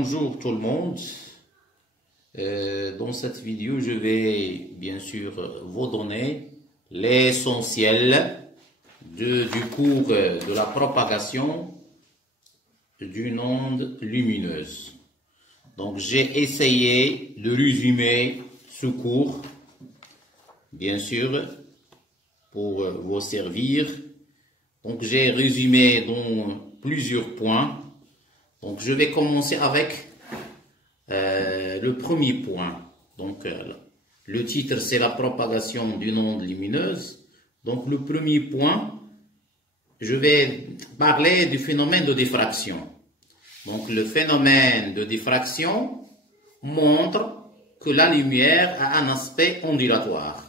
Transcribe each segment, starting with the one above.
Bonjour tout le monde. Dans cette vidéo, je vais bien sûr vous donner l'essentiel du cours de la propagation d'une onde lumineuse. Donc j'ai essayé de résumer ce cours, bien sûr, pour vous servir. Donc j'ai résumé dans plusieurs points. Donc je vais commencer avec le premier point. Donc le titre c'est la propagation d'une onde lumineuse. Donc le premier point, je vais parler du phénomène de diffraction. Donc le phénomène de diffraction montre que la lumière a un aspect ondulatoire.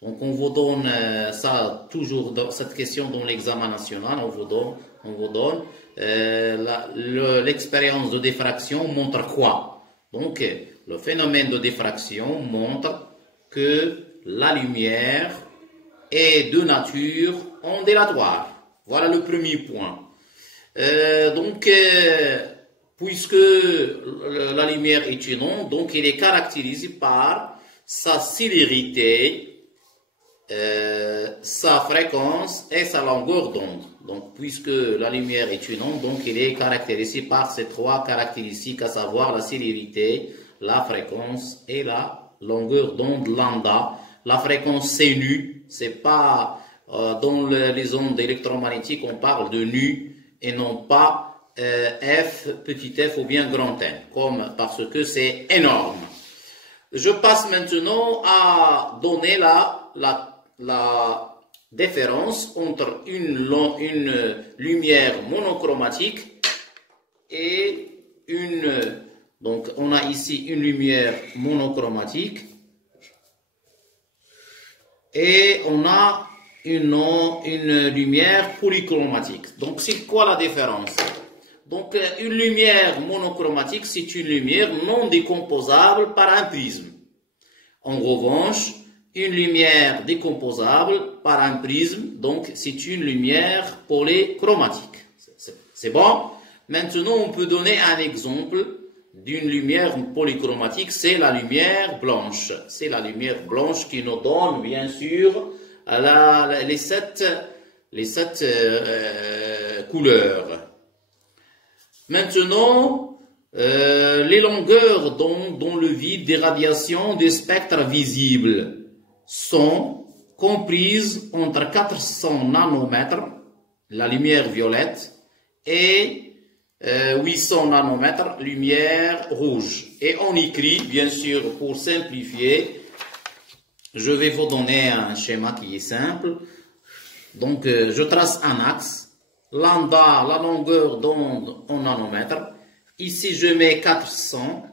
Donc on vous donne ça toujours dans cette question dans l'examen national, on vous donne l'expérience de diffraction montre quoi? Donc le phénomène de diffraction montre que la lumière est de nature ondulatoire. Voilà le premier point. Puisque la lumière est une onde, donc elle est caractérisée par sa célérité, sa fréquence et sa longueur d'onde. Donc, puisque la lumière est une onde, donc elle est caractérisée par ces trois caractéristiques, à savoir la célérité, la fréquence et la longueur d'onde lambda. La fréquence c'est nu, c'est pas dans les ondes électromagnétiques on parle de nu et non pas f, petit f ou bien grand n, parce que c'est énorme. Je passe maintenant à donner la différence entre une lumière monochromatique et donc on a ici une lumière monochromatique et on a une lumière polychromatique. Donc c'est quoi la différence? Donc une lumière monochromatique, c'est une lumière non décomposable par un prisme. En revanche, une lumière décomposable par un prisme, donc c'est une lumière polychromatique. C'est bon? Maintenant, on peut donner un exemple d'une lumière polychromatique, c'est la lumière blanche. C'est la lumière blanche qui nous donne, bien sûr, les sept couleurs. Maintenant, les longueurs dans le vide des radiations des spectres visibles sont comprises entre 400 nanomètres, la lumière violette, et 800 nanomètres, lumière rouge. Et on écrit, bien sûr, pour simplifier, je vais vous donner un schéma qui est simple. Donc, je trace un axe, lambda, la longueur d'onde en nanomètres. Ici, je mets 400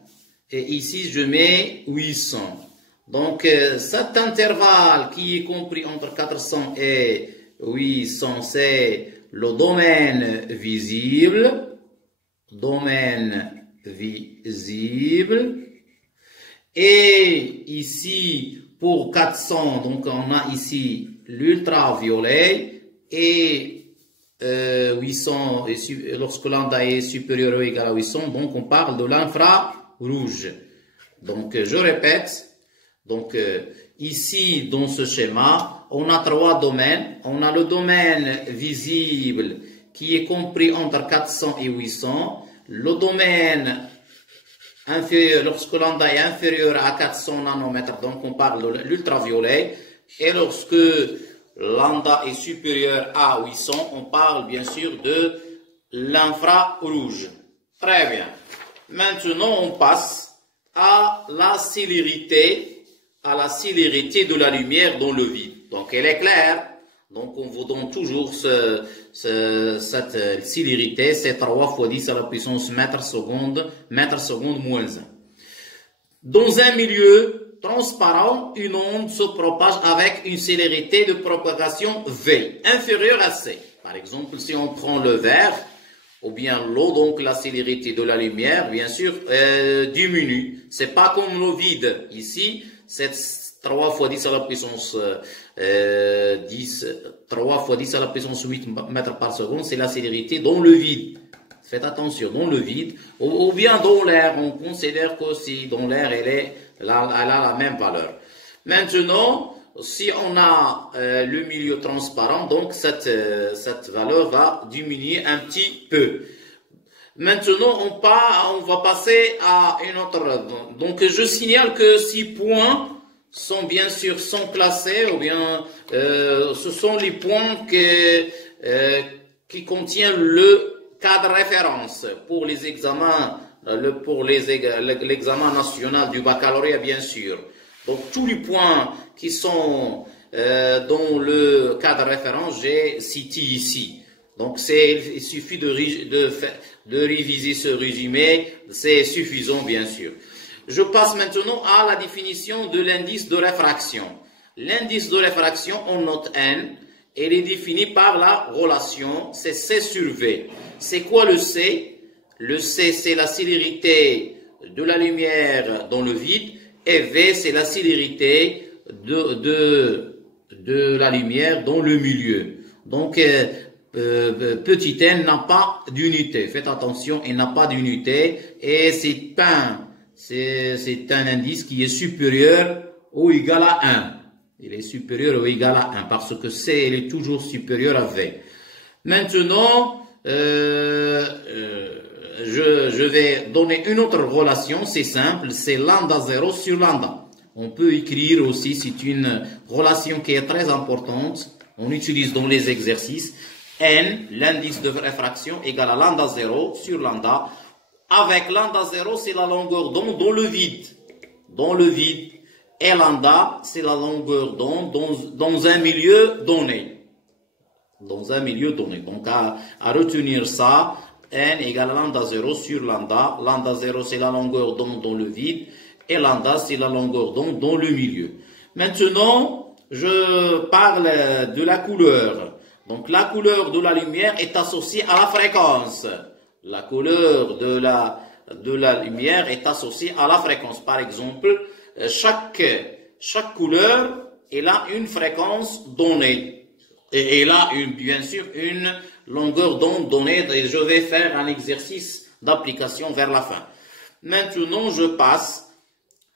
et ici, je mets 800. Donc, cet intervalle qui est compris entre 400 et 800, c'est le domaine visible. Domaine visible. Et ici, pour 400, donc on a ici l'ultraviolet et 800, lorsque lambda est supérieur ou égal à 800, donc on parle de l'infrarouge. Donc, je répète. Donc, ici, dans ce schéma, on a trois domaines. On a le domaine visible qui est compris entre 400 et 800. Le domaine inférieur, lorsque lambda est inférieur à 400 nanomètres, donc on parle de l'ultraviolet. Et lorsque lambda est supérieur à 800, on parle bien sûr de l'infrarouge. Très bien. Maintenant, on passe à la célérité de la lumière dans le vide. Donc, elle est claire. Donc, on vous donne toujours cette célérité, c'est 3 fois 10 à la puissance mètre seconde moins 1. Dans un milieu transparent, une onde se propage avec une célérité de propagation V, inférieure à C. Par exemple, si on prend le verre, ou bien l'eau, donc la célérité de la lumière, bien sûr, diminue. C'est pas comme le vide. Ici, c'est 3 fois 10 à la puissance 3 fois 10 à la puissance 8 mètres par seconde, c'est la célérité dans le vide. Faites attention, dans le vide, ou bien dans l'air, on considère qu'aussi dans l'air, elle a la même valeur. Maintenant, si on a le milieu transparent, donc cette valeur va diminuer un petit peu. Maintenant, on va passer à une autre. Donc, je signale que 6 points sont bien sûr classés, ou bien ce sont les points qui contiennent le cas de référence pour les examens, pour l'examen national du baccalauréat, bien sûr. Donc, tous les points qui sont dans le cas de référence, j'ai cité ici. Donc, il suffit de réviser ce résumé, c'est suffisant, bien sûr. Je passe maintenant à la définition de l'indice de réfraction. L'indice de réfraction, on note N, elle est définie par la relation, c'est C sur V. C'est quoi le C? Le C, c'est la célérité de la lumière dans le vide, et V, c'est la célérité de la lumière dans le milieu. Donc, petit n n'a pas d'unité. Faites attention, il n'a pas d'unité, et c'est un indice qui est supérieur ou égal à 1. Il est supérieur ou égal à 1 parce que C, il est toujours supérieur à V. Maintenant, je vais donner une autre relation, c'est simple, c'est lambda 0 sur lambda. On peut écrire aussi, c'est une relation qui est très importante, on utilise dans les exercices, N, l'indice de réfraction, égale à lambda 0 sur lambda. Avec lambda 0, c'est la longueur d'onde dans le vide. Dans le vide. Et lambda, c'est la longueur d'onde dans un milieu donné. Dans un milieu donné. Donc, à retenir ça, N égale à lambda 0 sur lambda. Lambda 0, c'est la longueur d'onde dans le vide. Et lambda, c'est la longueur d'onde dans le milieu. Maintenant, je parle de la couleur. Donc, la couleur de la lumière est associée à la fréquence. La couleur de la lumière est associée à la fréquence. Par exemple, chaque couleur, elle a une fréquence donnée. Et elle a bien sûr une longueur d'onde donnée. Et je vais faire un exercice d'application vers la fin. Maintenant, je passe.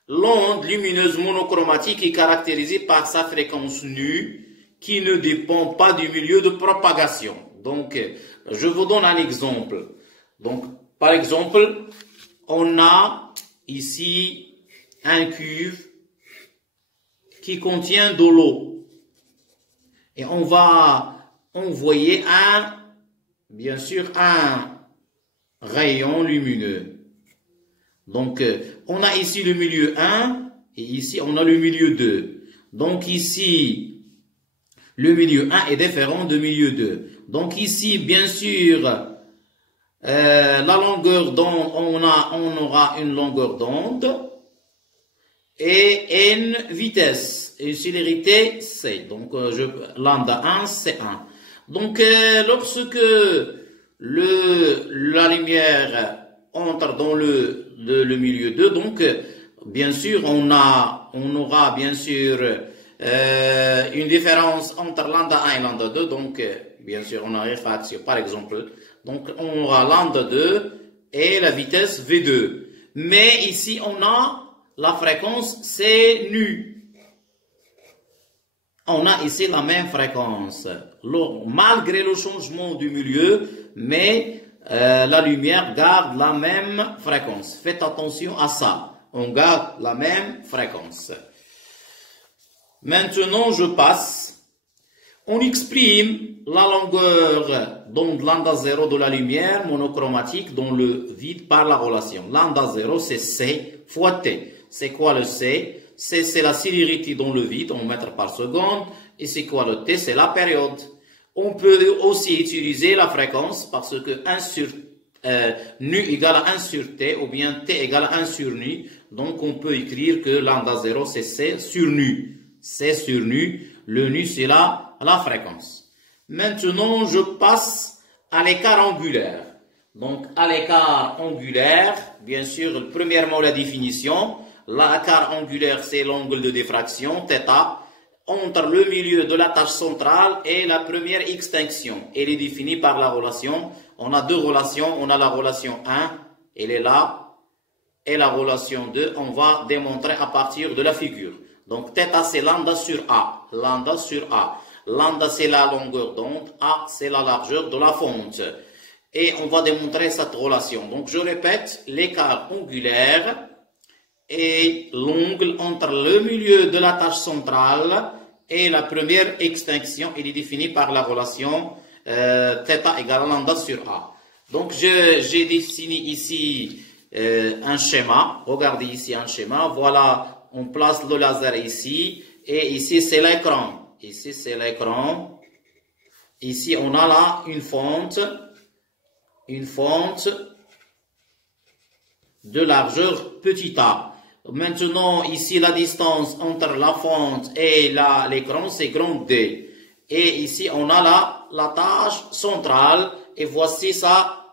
L'onde lumineuse monochromatique est caractérisée par sa fréquence nue qui ne dépend pas du milieu de propagation. Donc, je vous donne un exemple. Donc, par exemple, on a ici un cuve qui contient de l'eau. Et on va envoyer bien sûr, un rayon lumineux. Donc, on a ici le milieu 1 et ici, on a le milieu 2. Donc, ici, le milieu 1 est différent du milieu 2. Donc, ici, bien sûr, la longueur d'onde, on aura une longueur d'onde et une vitesse, une célérité C. Donc, lambda 1, C1. Donc, lorsque la lumière entre dans le milieu 2, donc, bien sûr, on aura bien sûr une différence entre lambda 1 et lambda 2, donc, bien sûr, on a réfraction, par exemple. Donc, on aura lambda 2 et la vitesse V2. Mais ici, on a la fréquence C nu. On a ici la même fréquence. Malgré le changement du milieu, mais la lumière garde la même fréquence. Faites attention à ça. On garde la même fréquence. Maintenant, je passe. On exprime la longueur d'onde lambda 0 de la lumière monochromatique dans le vide par la relation. Lambda 0, c'est C fois T. C'est quoi le C? C, c'est la célérité dans le vide en mètres par seconde. Et c'est quoi le T? C'est la période. On peut aussi utiliser la fréquence parce que 1 sur nu égale à 1 sur T ou bien T égale à 1 sur nu. Donc, on peut écrire que lambda 0, c'est C sur nu. C sur nu. Le nu, c'est la fréquence. Maintenant, je passe à l'écart angulaire. Donc, à l'écart angulaire, bien sûr, premièrement, la définition. L'écart angulaire, c'est l'angle de diffraction, θ. entre le milieu de la tâche centrale et la première extinction. Elle est définie par la relation. On a deux relations. On a la relation 1, elle est là, et la relation 2, on va démontrer à partir de la figure. Donc, θ, c'est lambda sur A. Lambda sur A. Lambda, c'est la longueur d'onde. A, c'est la largeur de la fente. Et on va démontrer cette relation. Donc, je répète, l'écart angulaire et l'angle entre le milieu de la tâche centrale et la première extinction, il est défini par la relation θ égale à lambda sur A. Donc, j'ai dessiné ici un schéma. Regardez ici un schéma. Voilà, on place le laser ici. Et ici, c'est l'écran. Ici, c'est l'écran. Ici, on a là une fente de largeur petit a. Maintenant, ici, la distance entre la fente et l'écran, c'est grand D. Et ici, on a la tâche centrale et voici sa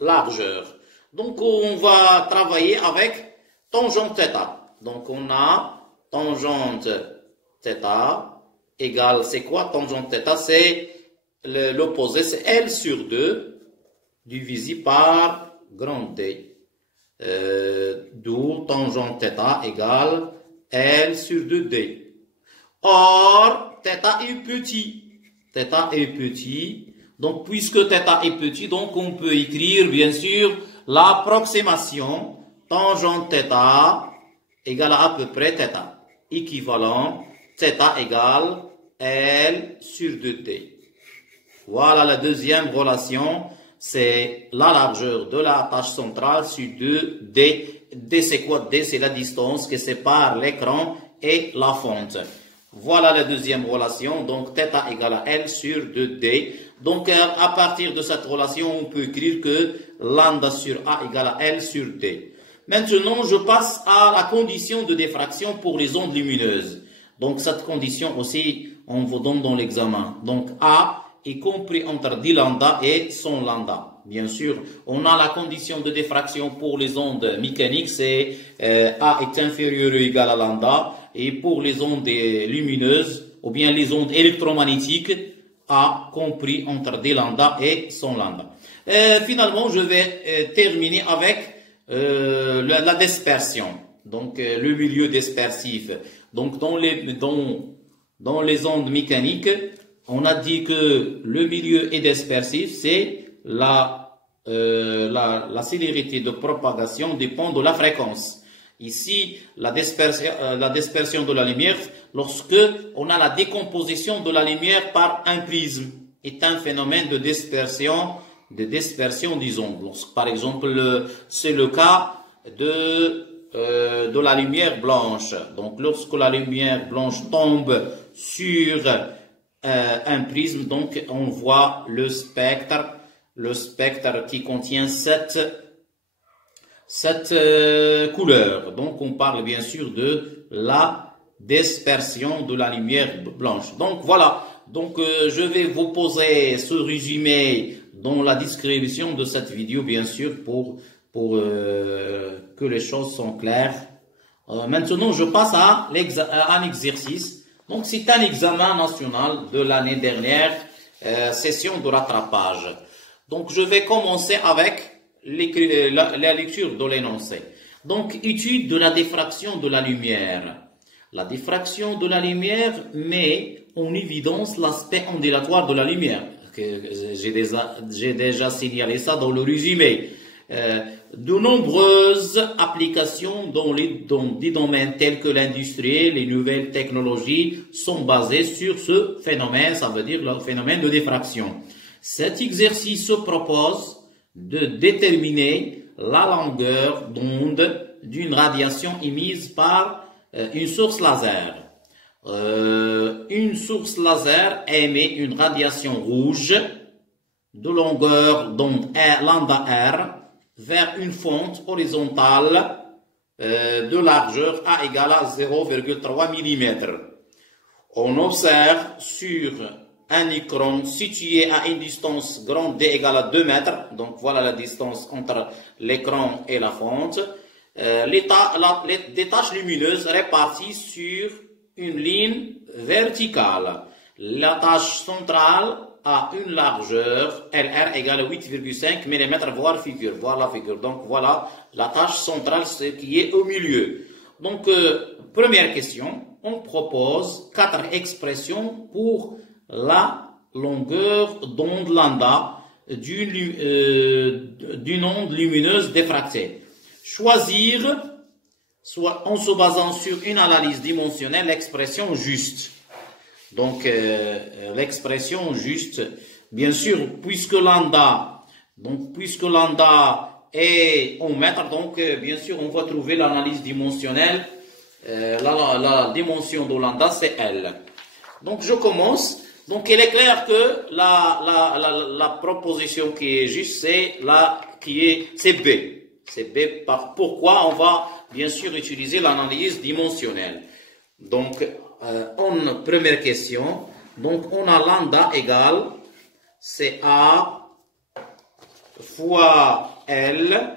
largeur. Donc, on va travailler avec tangente θ. Donc, on a tangente θ égale, c'est quoi tangente θ? C'est l'opposé, c'est L sur 2 divisé par grand D. D'où tangente θ égale L sur 2D. Or, θ est petit. Θ est petit. Donc, puisque θ est petit, donc on peut écrire, bien sûr, l'approximation tangente θ égale à peu près θ. Équivalent, θ égale L sur 2D. Voilà la deuxième relation. C'est la largeur de la tâche centrale sur 2D. D, c'est quoi? D, c'est la distance qui sépare l'écran et la fente. Voilà la deuxième relation. Donc, θ égale à L sur 2D. Donc, à partir de cette relation, on peut écrire que lambda sur A égale à L sur D. Maintenant, je passe à la condition de diffraction pour les ondes lumineuses. Donc, cette condition aussi, on vous donne dans l'examen. Donc, A est compris entre 10 lambda et 100 lambda. Bien sûr, on a la condition de diffraction pour les ondes mécaniques, c'est A est inférieur ou égal à lambda. Et pour les ondes lumineuses, ou bien les ondes électromagnétiques, A compris entre 10 lambda et 100 lambda. Finalement, je vais terminer avec la dispersion. Donc, le milieu dispersif. Donc, dans les ondes mécaniques, on a dit que le milieu est dispersif, c'est la célérité de propagation dépend de la fréquence. Ici, la dispersion de la lumière, lorsque on a la décomposition de la lumière par un prisme, est un phénomène de dispersion des ondes. Par exemple, c'est le cas de la lumière blanche. Donc, lorsque la lumière blanche tombe sur un prisme, donc on voit le spectre qui contient cette couleur. Donc, on parle bien sûr de la dispersion de la lumière blanche. Donc, voilà. Donc, je vais vous poser ce résumé dans la description de cette vidéo, bien sûr, pour que les choses sont claires. Maintenant, je passe à un exercice. Donc, c'est un examen national de l'année dernière, session de rattrapage. Donc, je vais commencer avec la lecture de l'énoncé. Donc, étude de la diffraction de la lumière. La diffraction de la lumière met en évidence l'aspect ondulatoire de la lumière. J'ai déjà signalé ça dans le résumé. De nombreuses applications dans des domaines tels que l'industrie, les nouvelles technologies sont basées sur ce phénomène, ça veut dire le phénomène de diffraction. Cet exercice se propose de déterminer la longueur d'onde d'une radiation émise par une source laser. Une source laser émet une radiation rouge de longueur d'onde lambda R vers une fente horizontale de largeur A égale à 0,3 mm. On observe sur un écran situé à une distance grande D égale à 2 mètres, donc voilà la distance entre l'écran et la fente, des taches lumineuses réparties sur une ligne verticale. La tâche centrale a une largeur LR égale 8,5 mm, voire figure. Voilà la figure. Donc voilà la tâche centrale, ce qui est au milieu. Donc première question, on propose 4 expressions pour la longueur d'onde lambda d'une onde lumineuse diffractée. Choisir, soit en se basant sur une analyse dimensionnelle, l'expression juste. Donc, l'expression juste, bien sûr, puisque lambda est en mètres, donc, bien sûr, on va trouver l'analyse dimensionnelle. La dimension de lambda, c'est L. Donc, je commence. Donc, il est clair que la proposition qui est juste, c'est B. C'est B. Pourquoi on va, bien sûr, utiliser l'analyse dimensionnelle. Donc, première question, donc on a lambda égale CA fois L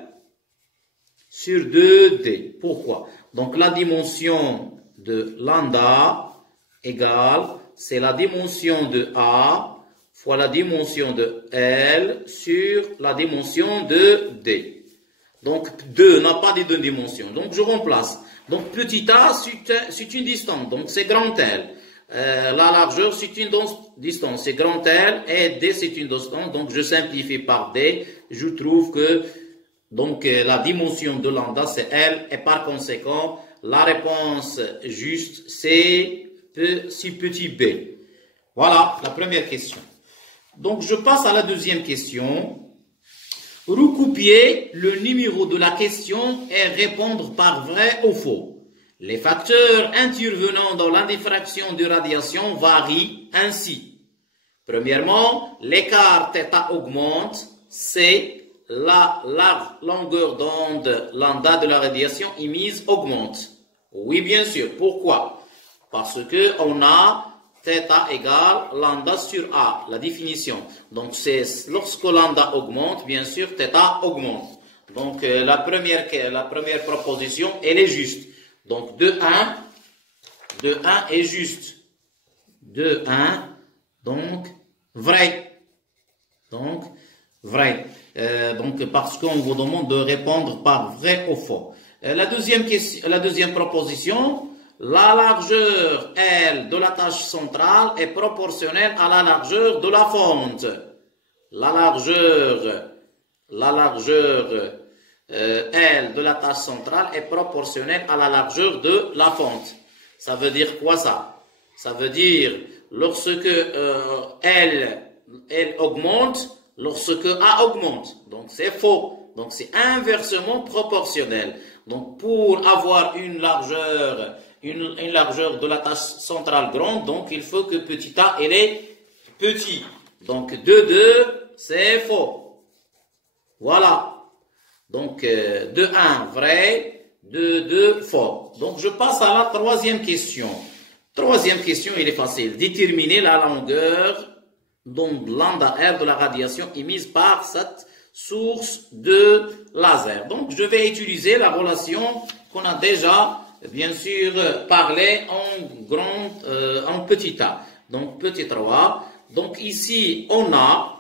sur 2D. Pourquoi? Donc la dimension de lambda égale, c'est la dimension de A fois la dimension de L sur la dimension de D. Donc 2 n'a pas de 2 dimensions. Donc je remplace. Donc petit a, c'est une distance, donc c'est grand L. La largeur, c'est une distance, c'est grand L, et D, c'est une distance, donc je simplifie par D. Je trouve que donc la dimension de lambda, c'est L, et par conséquent, la réponse juste, c'est si petit b. Voilà la première question. Donc je passe à la deuxième question. Recopier le numéro de la question et répondre par vrai ou faux. Les facteurs intervenant dans la diffraction de radiation varient ainsi. Premièrement, l'écart θ augmente, c'est la longueur d'onde lambda de la radiation émise augmente. Oui, bien sûr. Pourquoi? Parce que on a θ égale lambda sur A, la définition. Donc, c'est lorsque lambda augmente, bien sûr, θ augmente. Donc, la première proposition, elle est juste. Donc, 2,1 est juste. 2,1, donc, vrai. Donc, vrai. Donc, parce qu'on vous demande de répondre par vrai ou faux. La deuxième proposition, la largeur L de la tâche centrale est proportionnelle à la largeur de la fente. La largeur L de la tâche centrale est proportionnelle à la largeur de la fente. Ça veut dire quoi ça? Ça veut dire lorsque L augmente, lorsque A augmente. Donc c'est faux. Donc c'est inversement proportionnel. Donc pour avoir une largeur de la tâche centrale grande, donc il faut que petit a elle est petit. Donc 2,2 c'est faux. Voilà. Donc 2,1 vrai, 2,2 faux. Donc je passe à la troisième question. Troisième question, il est facile. Déterminer la longueur d'onde lambda R de la radiation émise par cette source de laser. Donc je vais utiliser la relation qu'on a déjà bien sûr parlé en petit a. Donc petit 3. Donc ici on a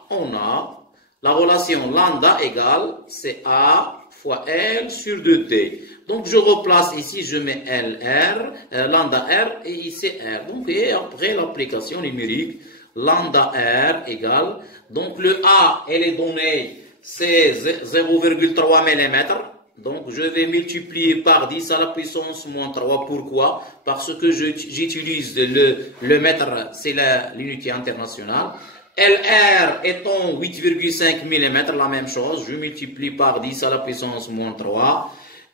la relation lambda égale CA fois L sur 2D. Donc je replace ici, je mets LR, lambda R et ici R. Donc et après l'application numérique, lambda R égale, donc le A elle est donnée, c'est 0,3 mm. Donc je vais multiplier par 10 à la puissance moins 3. Pourquoi? Parce que j'utilise le mètre, c'est l'unité internationale. LR étant 8,5 mm, la même chose, je multiplie par 10 à la puissance moins 3.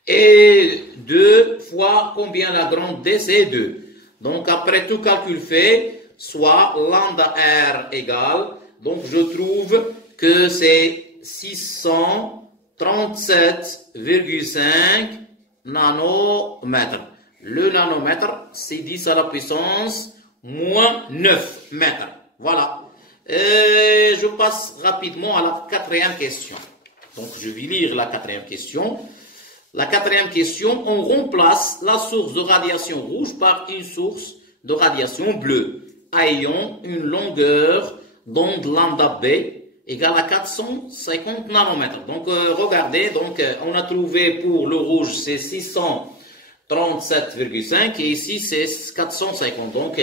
Et 2 fois combien la grande D, c'est 2. Donc après tout calcul fait, soit lambda R égale, donc je trouve que c'est 637,5 nanomètres. Le nanomètre, c'est 10 à la puissance moins 9 mètres. Voilà. Je passe rapidement à la quatrième question. Donc, je vais lire la quatrième question. La quatrième question, on remplace la source de radiation rouge par une source de radiation bleue ayant une longueur d'onde lambda B égale à 450 nanomètres. Donc, regardez, donc, on a trouvé pour le rouge, c'est 637,5 et ici, c'est 450. Donc,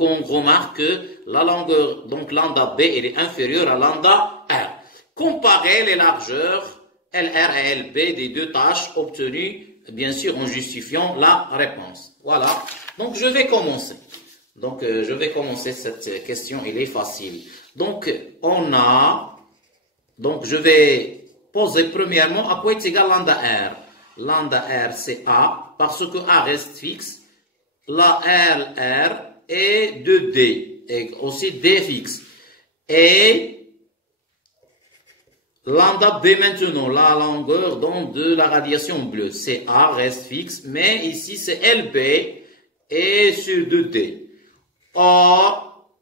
on remarque que la longueur, donc, lambda B, elle est inférieure à lambda R. Comparez les largeurs LR et LB des deux tâches obtenues, bien sûr, en justifiant la réponse. Voilà. Donc, je vais commencer. Donc, je vais commencer cette question, elle est facile. Donc, je vais poser premièrement à quoi est égal lambda R. Lambda R, c'est A, parce que A reste fixe. La LR est de D, et aussi D fixe. Et lambda B maintenant, la longueur donc, de la radiation bleue. C'est A reste fixe, mais ici c'est LB et sur 2D. Or,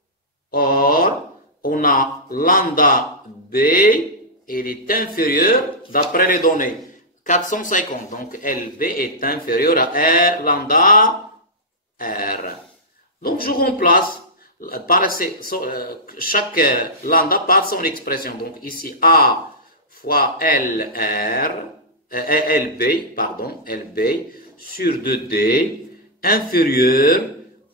on a lambda B, il est inférieur, d'après les données, 450. Donc, LB est inférieur à R, lambda R. Donc, je remplace chaque lambda par son expression. Donc, ici, A fois LB sur 2D inférieur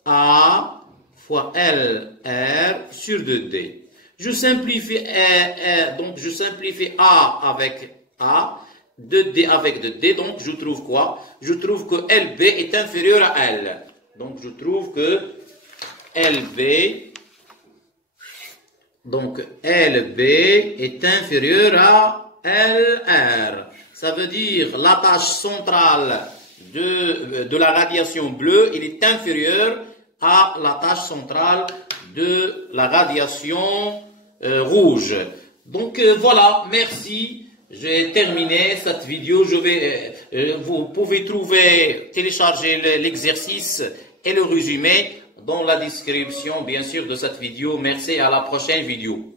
à fois LR sur 2D. Je simplifie donc je simplifie A avec A, 2D avec 2D, donc je trouve quoi? Je trouve que LB est inférieur à L. Donc je trouve que LB est inférieur à LR. Ça veut dire la tâche centrale de la radiation bleue, il est inférieur à la tâche centrale de la radiation rouge. Donc voilà, merci. J'ai terminé cette vidéo. Vous pouvez télécharger l'exercice et le résumé dans la description, bien sûr, de cette vidéo. Merci, à la prochaine vidéo.